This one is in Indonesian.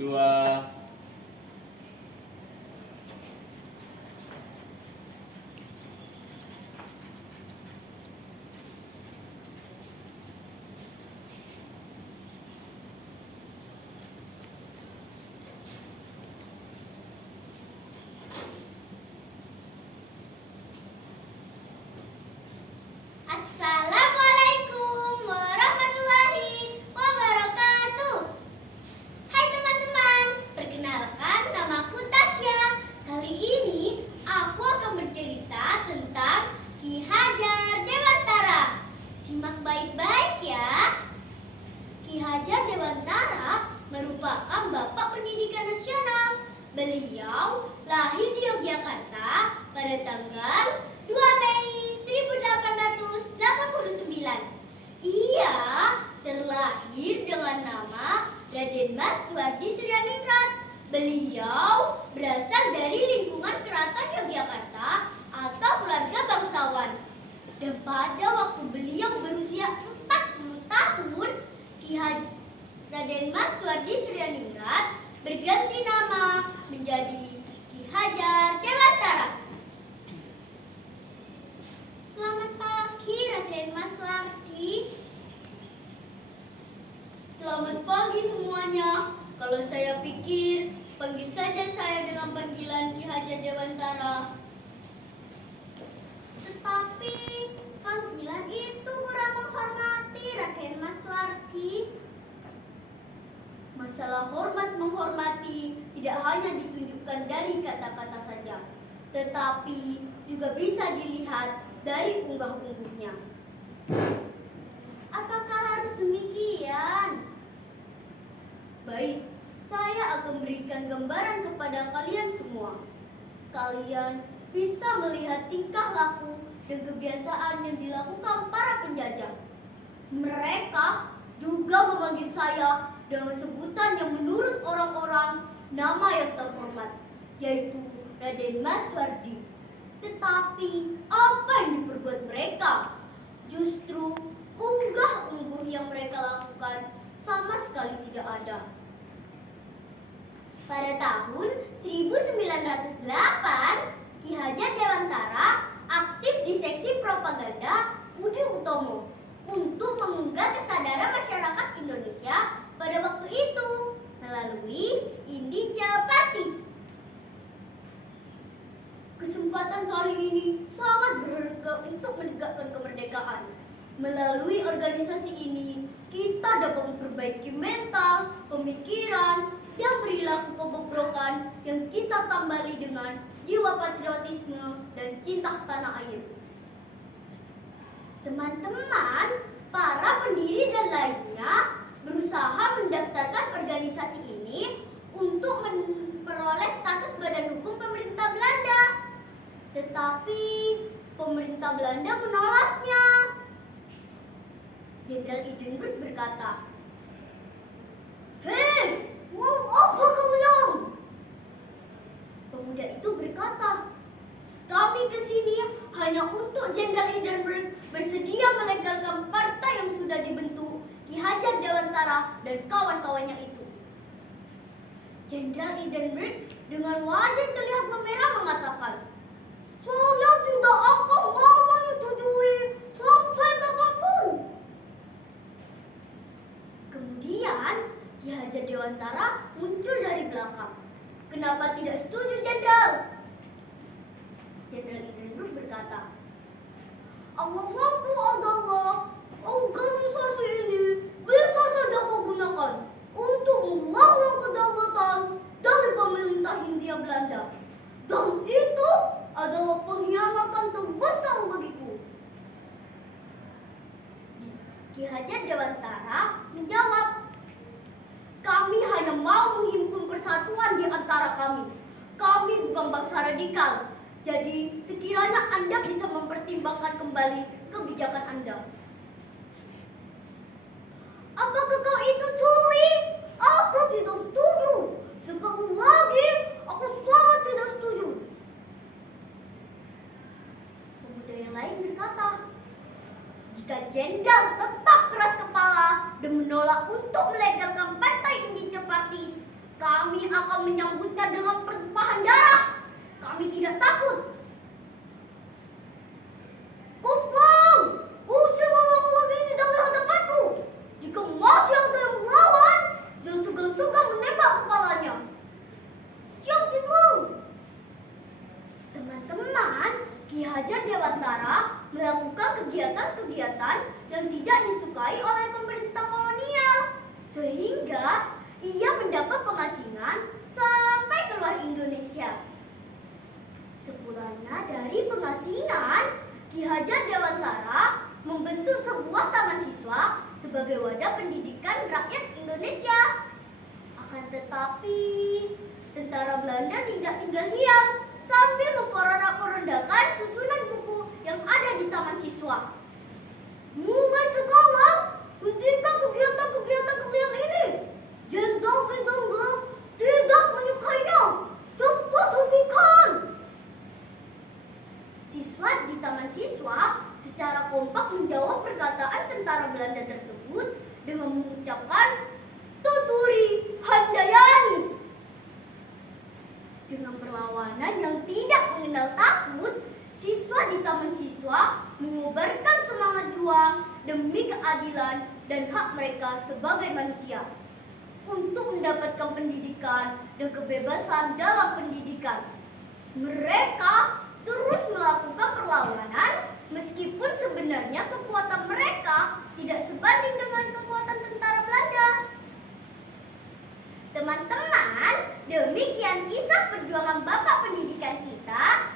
2. Assalamualaikum warahmatullahi wabarakatuh. Hai teman-teman, perkenalkan namaku Tasya. Kali ini aku akan bercerita tentang Ki Hajar Dewantara. Simak baik-baik ya. Ki Hajar Dewantara merupakan Bapak Pendidikan Nasional. Beliau lahir di Yogyakarta pada tanggal 2 Mei 1889. Ia terlahir dengan nama Raden Mas Suwardi Suryaningrat. Beliau berasal dari lingkungan Keraton Yogyakarta atau keluarga bangsawan. Dan pada waktu beliau berusia 40 tahun, Raden Mas Suwardi Suryaningrat berganti nama menjadi Ki Hajar Dewantara. Selamat pagi Raden Mas Suwardi. Selamat pagi semuanya. Kalau saya pikir, panggil saja saya dengan panggilan Ki Hajar Dewantara. Tetapi panggilan itu kurang menghormati Raden Mas Suwardi. Masalah hormat menghormati tidak hanya ditunjukkan dari kata-kata saja, tetapi juga bisa dilihat dari unggah-ungguhnya. Apakah harus demikian? Baik, saya akan berikan gambaran kepada kalian semua. Kalian bisa melihat tingkah laku dan kebiasaan yang dilakukan para penjajah. Mereka juga memanggil saya dengan sebutan yang menurut orang-orang nama yang terhormat, yaitu Raden Mas Suwardi. Tetapi apa yang diperbuat mereka? Justru unggah-ungguh yang mereka lakukan sama sekali tidak ada. Pada tahun 1908, Ki Hajar Dewantara aktif di seksi propaganda Budi Utomo untuk mengunggah kesadaran masyarakat Indonesia pada waktu itu melalui Indija Party. Kesempatan kali ini sangat berharga untuk menegakkan kemerdekaan. Melalui organisasi ini, kita dapat memperbaiki mental, pemikiran, dan perilaku kebobrokan yang kita tambali dengan jiwa patriotisme dan cinta tanah air. Teman-teman, para pendiri dan lainnya berusaha mendaftarkan organisasi ini untuk memperoleh status badan hukum pemerintah Belanda. Tetapi pemerintah Belanda menolaknya. Jenderal Hindenburg berkata, "Hei, mau apa kalian?" Pemuda itu berkata, "Kami kesini hanya untuk Jenderal Hindenburg bersedia melegalkan partai yang sudah dibentuk Ki Hajar Dewantara dan kawan-kawannya itu." Jenderal Hindenburg dengan wajah yang terlihat memerah mengatakan, "Saya tidak akan mau menyetujui sampai kapanpun." Kemudian Ki Hajar Dewantara muncul dari belakang. "Kenapa tidak setuju, Jenderal?" Jenderal Hindenburg berkata, "Awalku adalah organisasi ini bisa saja kau gunakan untuk melawan kedaulatan dari pemerintah Hindia Belanda. Dan itu adalah pengkhianatan terbesar bagiku." Ki Hajar Dewantara menjawab, "Kami hanya mau menghimpun persatuan di antara kami. Kami bukan bangsa radikal. Jadi sekiranya Anda bisa mempertimbangkan kembali kebijakan Anda." "Apakah kau itu tuli?" "Aku tidak setuju. Sekali lagi, aku sangat tidak setuju." Pemuda yang lain berkata, "Jika Jenderal tetap keras kepala dan menolak untuk melegalkan partai Indija Party, kami kami akan menyambutnya dengan pertumpahan darah. Kami tidak takut. Kumpul! Usir laki-laki ini dari hadapanku. Jika masih ada yang melawan, jangan segan-segan menembak kepalanya. Siap, Cikgu. Teman-teman, Ki Hajar Dewantara melakukan kegiatan-kegiatan yang tidak disukai oleh pemerintah kolonial, sehingga ia mendapat pengasingan sampai keluar Indonesia. Sepulangnya dari pengasingan, Ki Hajar Dewantara membentuk sebuah taman siswa sebagai wadah pendidikan rakyat Indonesia. Akan tetapi, tentara Belanda tidak tinggal diam sambil memporak-porandakan susunan buku yang ada di taman siswa. Mulai sekarang, hentikan kegiatan-kegiatan kalian ini. Jenderal-jenderal tidak menyukainya. Cepat hentikan. Siswa di taman siswa secara kompak menjawab perkataan tentara Belanda tersebut dengan mengucapkan Tuturi Handayani. Dengan perlawanan yang tidak mengenal takut, siswa di taman siswa mengobarkan semangat juang demi keadilan dan hak mereka sebagai manusia untuk mendapatkan pendidikan dan kebebasan dalam pendidikan. Mereka terus melakukan perlawanan meskipun sebenarnya kekuatan mereka tidak sebanding dengan kekuatan tentara Belanda. Teman-teman, demikian kisah perjuangan Bapak Pendidikan kita